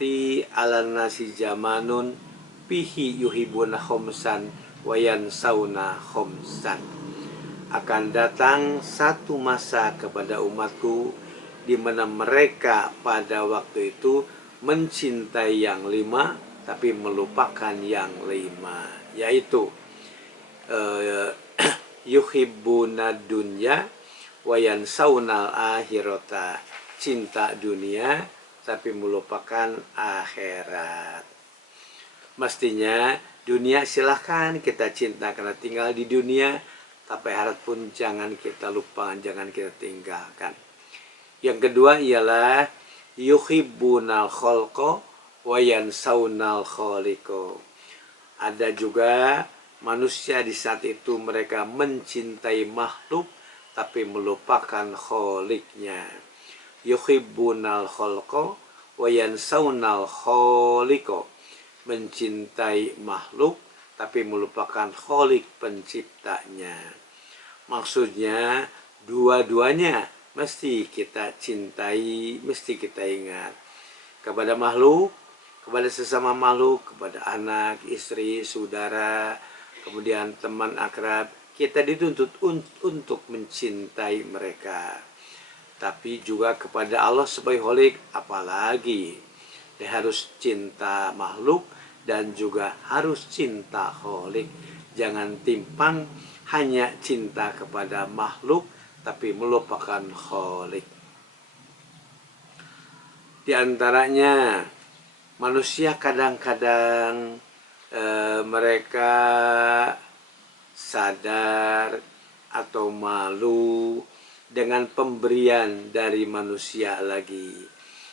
sayati ala nasi zamanun pihi yuhibuna khomsan wayan sauna khomsan. Akan datang satu masa kepada umatku di mana mereka pada waktu itu mencintai yang 5 tapi melupakan yang 5, yaitu yuhibbuna dunya wayan saunal akhirata, cinta dunia tapi melupakan akhirat. Mestinya dunia silahkan kita cinta karena tinggal di dunia, tapi akhirat pun jangan kita lupa, jangan kita tinggalkan. Yang kedua ialah yuhibbunal kholqo wayan saunal kholiqo. Ada juga manusia di saat itu mereka mencintai makhluk tapi melupakan kholiknya. Yuhibbunal kholqo wayan saunal kholiqo. Mencintai makhluk tapi melupakan kholik penciptanya. Maksudnya dua-duanya mesti kita cintai, mesti kita ingat. Kepada makhluk, kepada sesama makhluk, kepada anak, istri, saudara, kemudian teman akrab, kita dituntut untuk mencintai mereka. Tapi juga kepada Allah sebagai kholik, apalagi dia harus cinta makhluk dan juga harus cinta kholik. Jangan timpang hanya cinta kepada makhluk tapi melupakan kholik. Di antaranya manusia kadang-kadang mereka sadar atau malu dengan pemberian dari manusia lagi.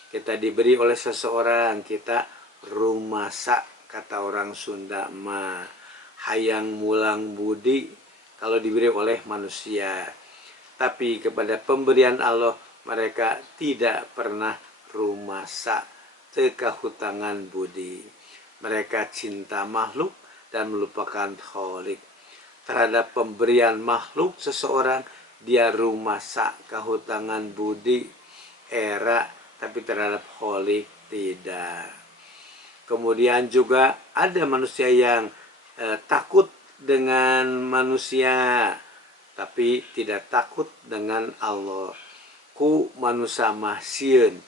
Kita diberi oleh seseorang, kita rumasak, kata orang Sunda mah, hayang mulang budi kalau diberi oleh manusia. Tapi kepada pemberian Allah mereka tidak pernah rumasak, tekahutangan budi. Mereka cinta makhluk dan melupakan kholik. Terhadap pemberian makhluk seseorang, dia rumasak, kahutangan budi, era, tapi terhadap kholik tidak. Kemudian juga ada manusia yang takut dengan manusia tapi tidak takut dengan Allah. Ku manusia mah sieun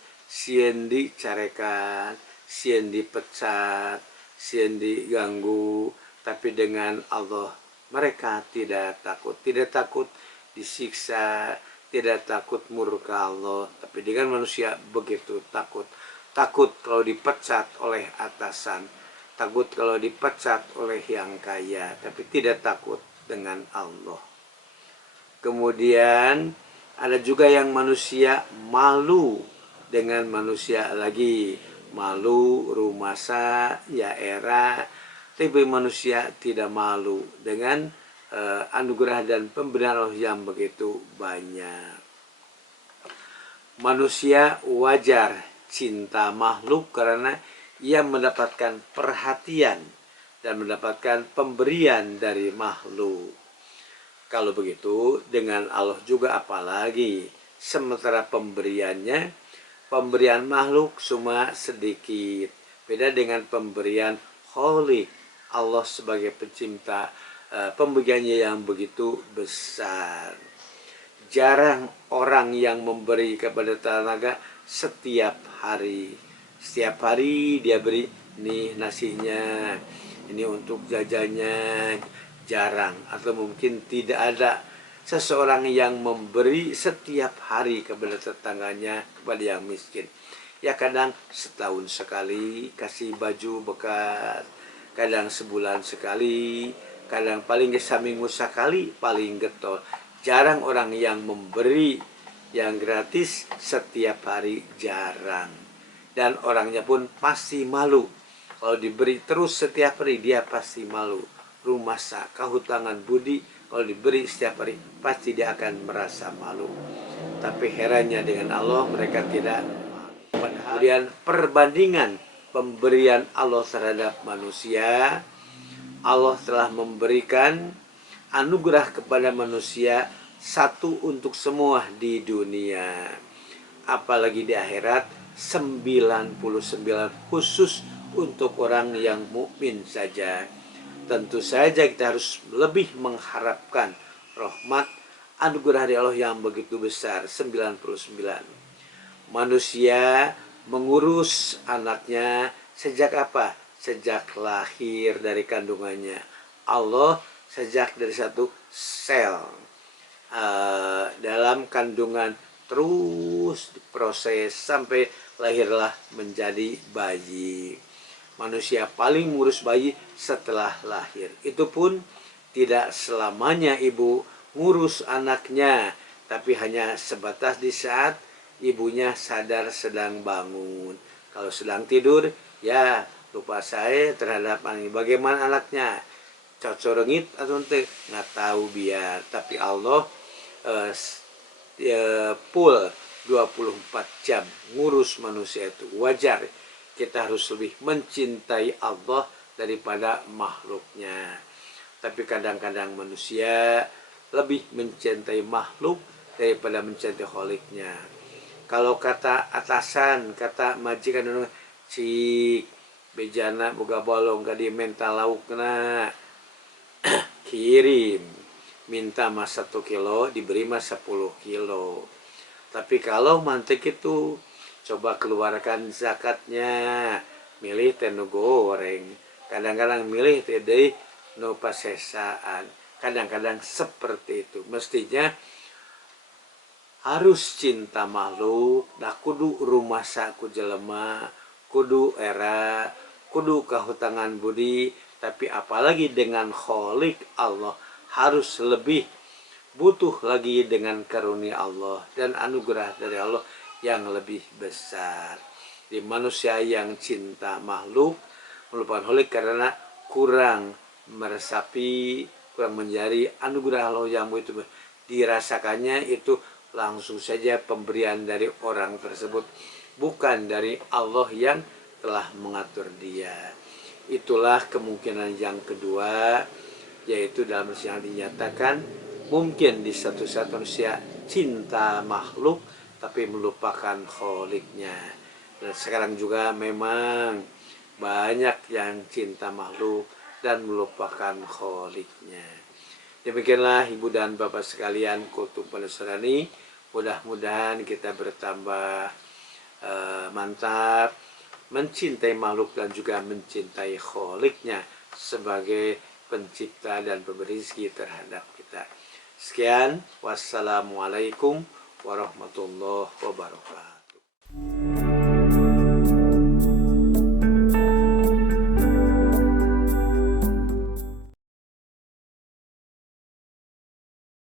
dicarekan, sieun dipecat, sieun diganggu, tapi dengan Allah mereka tidak takut disiksa, tidak takut murka Allah. Tapi dengan manusia begitu takut kalau dipecat oleh atasan, takut kalau dipecat oleh yang kaya, tapi tidak takut dengan Allah. Kemudian ada juga yang manusia malu dengan manusia lagi, malu rumasa ya era, tapi manusia tidak malu dengan anugerah dan pemberian Allah yang begitu banyak. Manusia wajar cinta makhluk karena ia mendapatkan perhatian dan mendapatkan pemberian dari makhluk. Kalau begitu dengan Allah juga apalagi, sementara pemberian makhluk cuma sedikit. Beda dengan pemberian kholik, Allah sebagai pencipta, pemberiannya yang begitu besar. Jarang orang yang memberi kepada tetangga setiap hari. Setiap hari dia beri, nih nasinya, ini untuk jajannya. Jarang atau mungkin tidak ada seseorang yang memberi setiap hari kepada tetangganya, kepada yang miskin. Ya kadang setahun sekali kasih baju bekas, kadang sebulan sekali, kadang paling seminggu sekali, paling getol. Jarang orang yang memberi yang gratis setiap hari, jarang. Dan orangnya pun pasti malu. Kalau diberi terus setiap hari dia pasti malu. Rumasa, kahutangan budi, kalau diberi setiap hari pasti dia akan merasa malu. Tapi herannya dengan Allah mereka tidak. Kemudian perbandingan pemberian Allah terhadap manusia, Allah telah memberikan anugerah kepada manusia satu untuk semua di dunia. Apalagi di akhirat 99 khusus untuk orang yang mukmin saja. Tentu saja kita harus lebih mengharapkan rahmat anugerah dari Allah yang begitu besar, 99. Manusia mengurus anaknya sejak apa? Sejak lahir dari kandungannya. Allah sejak dari satu sel dalam kandungan terus diproses sampai lahirlah menjadi bayi. Manusia paling mengurus bayi setelah lahir. Itu pun tidak selamanya ibu ngurus anaknya, tapi hanya sebatas di saat ibunya sadar sedang bangun. Kalau sedang tidur, ya lupa saya terhadap anak. Bagaimana anaknya? Cocorengit atau ente? Nggak tahu biar. Tapi Allah full 24 jam ngurus manusia itu. Wajar kita harus lebih mencintai Allah daripada makhluknya. Tapi kadang-kadang manusia lebih mencintai makhluk daripada mencintai kholiknya. Kalau kata atasan, kata majikan, cik bejana boga bolong kadi mental laukna kirim, minta mas 1 kilo diberi mas 10 kilo. Tapi kalau mantek itu coba keluarkan zakatnya, milih tenu goreng, kadang-kadang milih teh no pasesaan, kadang-kadang seperti itu. Mestinya harus cinta makhluk, dah kudu rumah saku jelema, kudu era, kudu kahutangan budi, tapi apalagi dengan kholik Allah harus lebih butuh lagi dengan karunia Allah dan anugerah dari Allah yang lebih besar. Di manusia yang cinta makhluk melupakan kholik karena kurang meresapi, kurang mencari anugerah Allah yang begitu dirasakannya itu langsung saja pemberian dari orang tersebut, bukan dari Allah yang telah mengatur dia. Itulah kemungkinan yang kedua, yaitu dalam yang dinyatakan mungkin di satu saat manusia cinta makhluk tapi melupakan kholiknya. Dan sekarang juga memang banyak yang cinta makhluk dan melupakan kholiknya. Demikianlah ibu dan bapak sekalian kutub Palestirani. Mudah-mudahan kita bertambah mantap mencintai makhluk dan juga mencintai kholiknya sebagai pencipta dan pemberi rezeki terhadap kita. Sekian, wassalamualaikum warahmatullahi wabarakatuh.